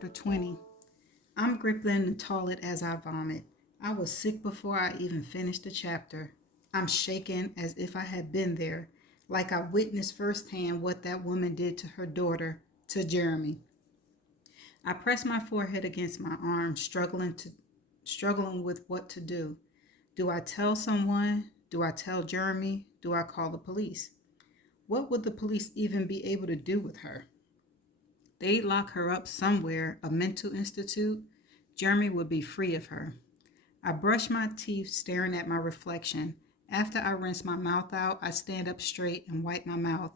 Chapter 20. I'm gripping the toilet as I vomit. I was sick before I even finished the chapter. I'm shaking as if I had been there, like I witnessed firsthand what that woman did to her daughter, to Jeremy. I press my forehead against my arm, struggling with what to do. Do I tell someone? Do I tell Jeremy? Do I call the police? What would the police even be able to do with her? They'd lock her up somewhere, a mental institute. Jeremy would be free of her. I brush my teeth, staring at my reflection. After I rinse my mouth out, I stand up straight and wipe my mouth.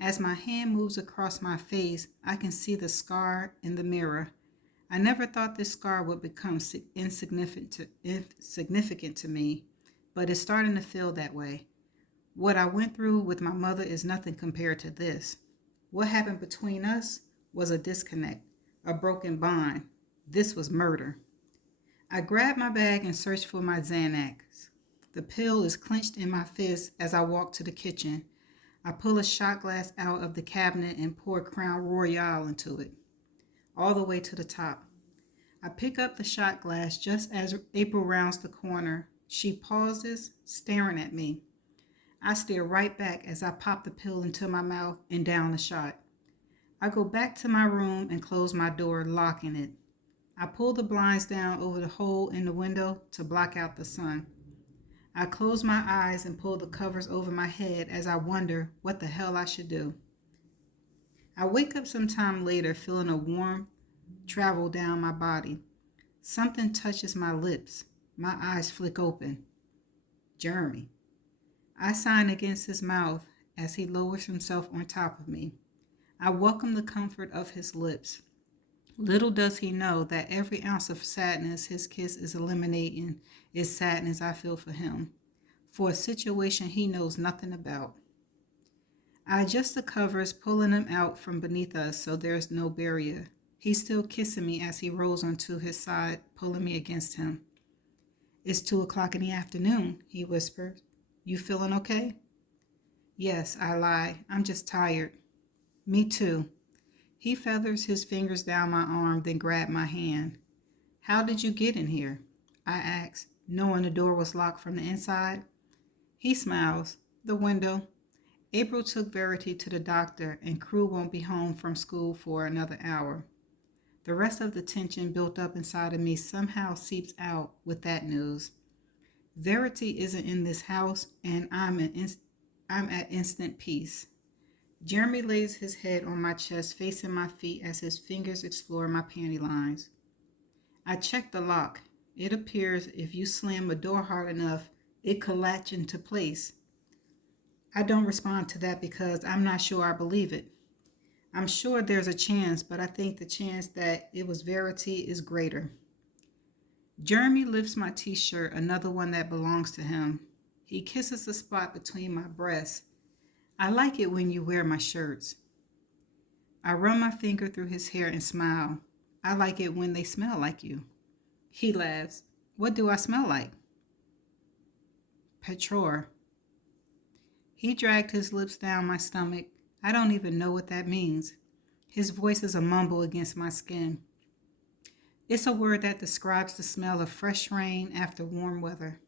As my hand moves across my face, I can see the scar in the mirror. I never thought this scar would become insignificant to me, but it's starting to feel that way. What I went through with my mother is nothing compared to this. What happened between us was a disconnect, a broken bond. This was murder. I grab my bag and search for my Xanax. The pill is clenched in my fist as I walk to the kitchen. I pull a shot glass out of the cabinet and pour Crown Royale into it, all the way to the top. I pick up the shot glass just as April rounds the corner. She pauses, staring at me. I stare right back as I pop the pill into my mouth and down the shot. I go back to my room and close my door, locking it. I pull the blinds down over the hole in the window to block out the sun. I close my eyes and pull the covers over my head as I wonder what the hell I should do. I wake up sometime later feeling a warmth travel down my body. Something touches my lips. My eyes flick open. Jeremy. I sign against his mouth as he lowers himself on top of me. I welcome the comfort of his lips. Little does he know that every ounce of sadness his kiss is eliminating is sadness I feel for him, for a situation he knows nothing about. I adjust the covers, pulling them out from beneath us so there's no barrier. He's still kissing me as he rolls onto his side, pulling me against him. It's 2 o'clock in the afternoon, he whispers. You feeling okay? Yes, I lie. I'm just tired. Me too. He feathers his fingers down my arm, then grabs my hand. How did you get in here? I ask, knowing the door was locked from the inside. He smiles. The window. April took Verity to the doctor, and Crew won't be home from school for another hour. The rest of the tension built up inside of me somehow seeps out with that news. Verity isn't in this house, and I'm at instant peace. Jeremy lays his head on my chest, facing my feet as his fingers explore my panty lines. I check the lock. It appears if you slam a door hard enough, it could latch into place. I don't respond to that because I'm not sure I believe it. I'm sure there's a chance, but I think the chance that it was Verity is greater. Jeremy lifts my t-shirt, another one that belongs to him. He kisses the spot between my breasts. I like it when you wear my shirts. I run my finger through his hair and smile. I like it when they smell like you. He laughs. What do I smell like? Petror. He dragged his lips down my stomach. I don't even know what that means. His voice is a mumble against my skin. It's a word that describes the smell of fresh rain after warm weather.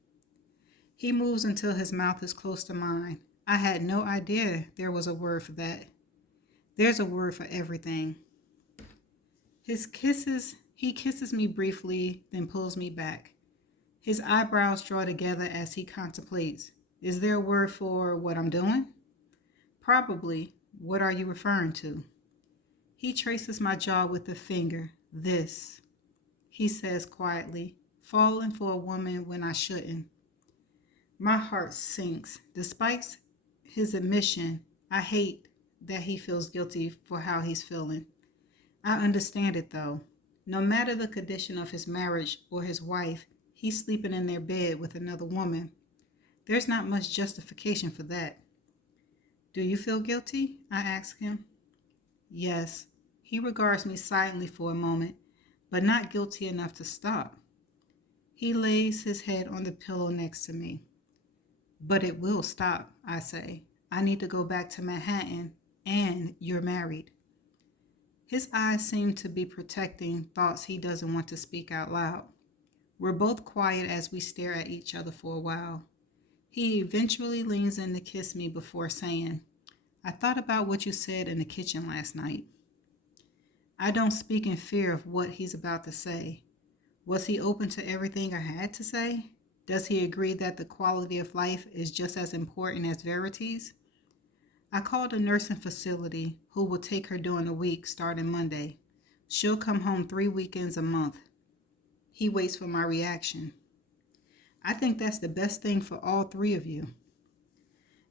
He moves until his mouth is close to mine. I had no idea there was a word for that. There's a word for everything. He kisses me briefly, then pulls me back. His eyebrows draw together as he contemplates. Is there a word for what I'm doing? Probably. What are you referring to? He traces my jaw with a finger. This, he says quietly, falling for a woman when I shouldn't. My heart sinks. Despite his admission, I hate that he feels guilty for how he's feeling. I understand it though. No matter the condition of his marriage or his wife, he's sleeping in their bed with another woman. There's not much justification for that. Do you feel guilty? I ask him. Yes. He regards me silently for a moment, but not guilty enough to stop. He lays his head on the pillow next to me. But it will stop, I say. I need to go back to Manhattan, and you're married. His eyes seem to be protecting thoughts he doesn't want to speak out loud. We're both quiet as we stare at each other for a while. He eventually leans in to kiss me before saying, I thought about what you said in the kitchen last night. I don't speak in fear of what he's about to say. Was he open to everything I had to say? Does he agree that the quality of life is just as important as verities? I called a nursing facility who will take her during the week starting Monday. She'll come home 3 weekends a month. He waits for my reaction. I think that's the best thing for all three of you.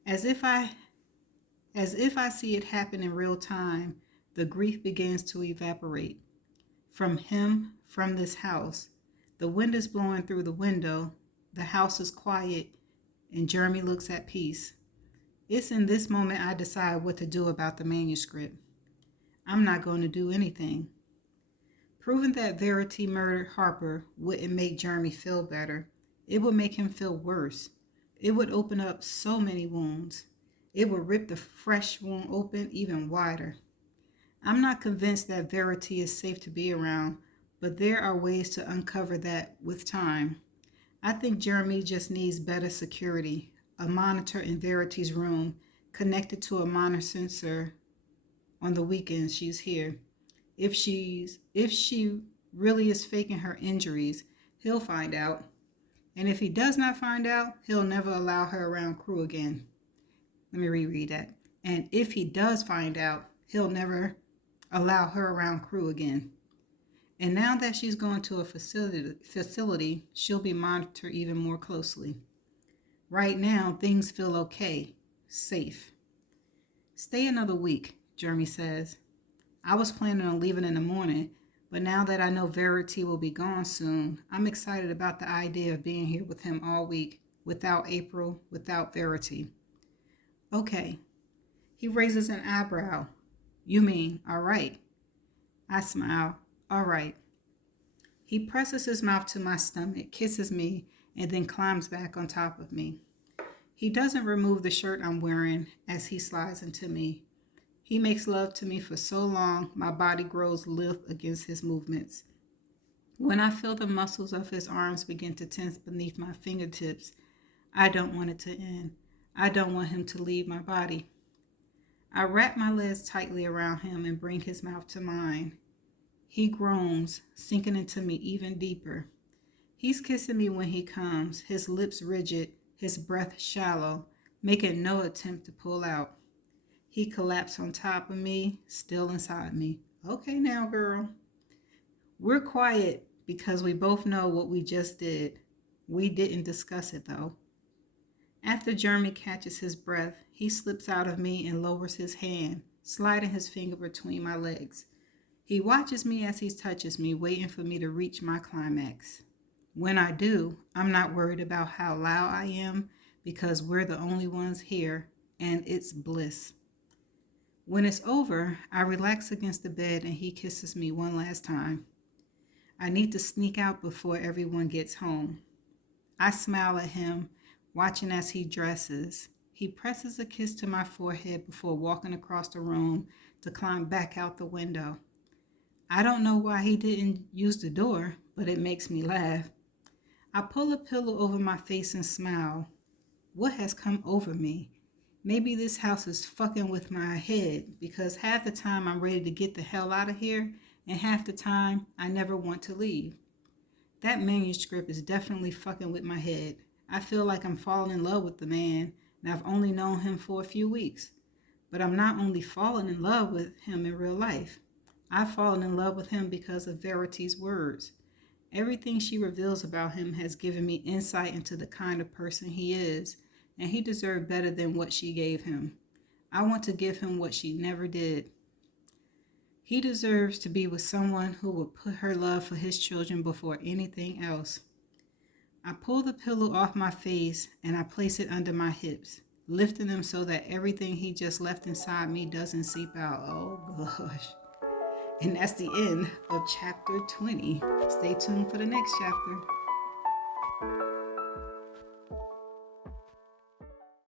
As if I see it happen in real time, the grief begins to evaporate. From him, from this house. The wind is blowing through the window. The house is quiet, and Jeremy looks at peace. It's in this moment I decide what to do about the manuscript. I'm not going to do anything. Proving that Verity murdered Harper wouldn't make Jeremy feel better. It would make him feel worse. It would open up so many wounds. It would rip the fresh wound open even wider. I'm not convinced that Verity is safe to be around, but there are ways to uncover that with time. I think Jeremy just needs better security, a monitor in Verity's room connected to a monitor sensor on the weekends she's here. If she really is faking her injuries, he'll find out. And if he does not find out, he'll never allow her around crew again. Let me reread that. And if he does find out, he'll never allow her around crew again. And now that she's going to a facility, she'll be monitored even more closely. Right now, things feel okay, safe. Stay another week, Jeremy says. I was planning on leaving in the morning, but now that I know Verity will be gone soon, I'm excited about the idea of being here with him all week, without April, without Verity. Okay. He raises an eyebrow. You mean, all right? I smile. All right. He presses his mouth to my stomach, kisses me, and then climbs back on top of me. He doesn't remove the shirt I'm wearing as he slides into me. He makes love to me for so long, my body grows lithe against his movements. When I feel the muscles of his arms begin to tense beneath my fingertips, I don't want it to end. I don't want him to leave my body. I wrap my legs tightly around him and bring his mouth to mine. He groans, sinking into me even deeper. He's kissing me when he comes, his lips rigid, his breath shallow, making no attempt to pull out. He collapsed on top of me, still inside me. Okay now, girl. We're quiet because we both know what we just did. We didn't discuss it, though. After Jeremy catches his breath, he slips out of me and lowers his hand, sliding his finger between my legs. He watches me as he touches me, waiting for me to reach my climax. When I do, I'm not worried about how loud I am because we're the only ones here, and it's bliss. When it's over, I relax against the bed and he kisses me one last time. I need to sneak out before everyone gets home. I smile at him, watching as he dresses. He presses a kiss to my forehead before walking across the room to climb back out the window. I don't know why he didn't use the door, but it makes me laugh. I pull a pillow over my face and smile. What has come over me? Maybe this house is fucking with my head because half the time I'm ready to get the hell out of here and half the time I never want to leave. That manuscript is definitely fucking with my head. I feel like I'm falling in love with the man and I've only known him for a few weeks. But I'm not only falling in love with him in real life. I've fallen in love with him because of Verity's words. Everything she reveals about him has given me insight into the kind of person he is, and he deserved better than what she gave him. I want to give him what she never did. He deserves to be with someone who will put her love for his children before anything else. I pull the pillow off my face and I place it under my hips, lifting them so that everything he just left inside me doesn't seep out. Oh gosh. And that's the end of chapter 20. Stay tuned for the next chapter.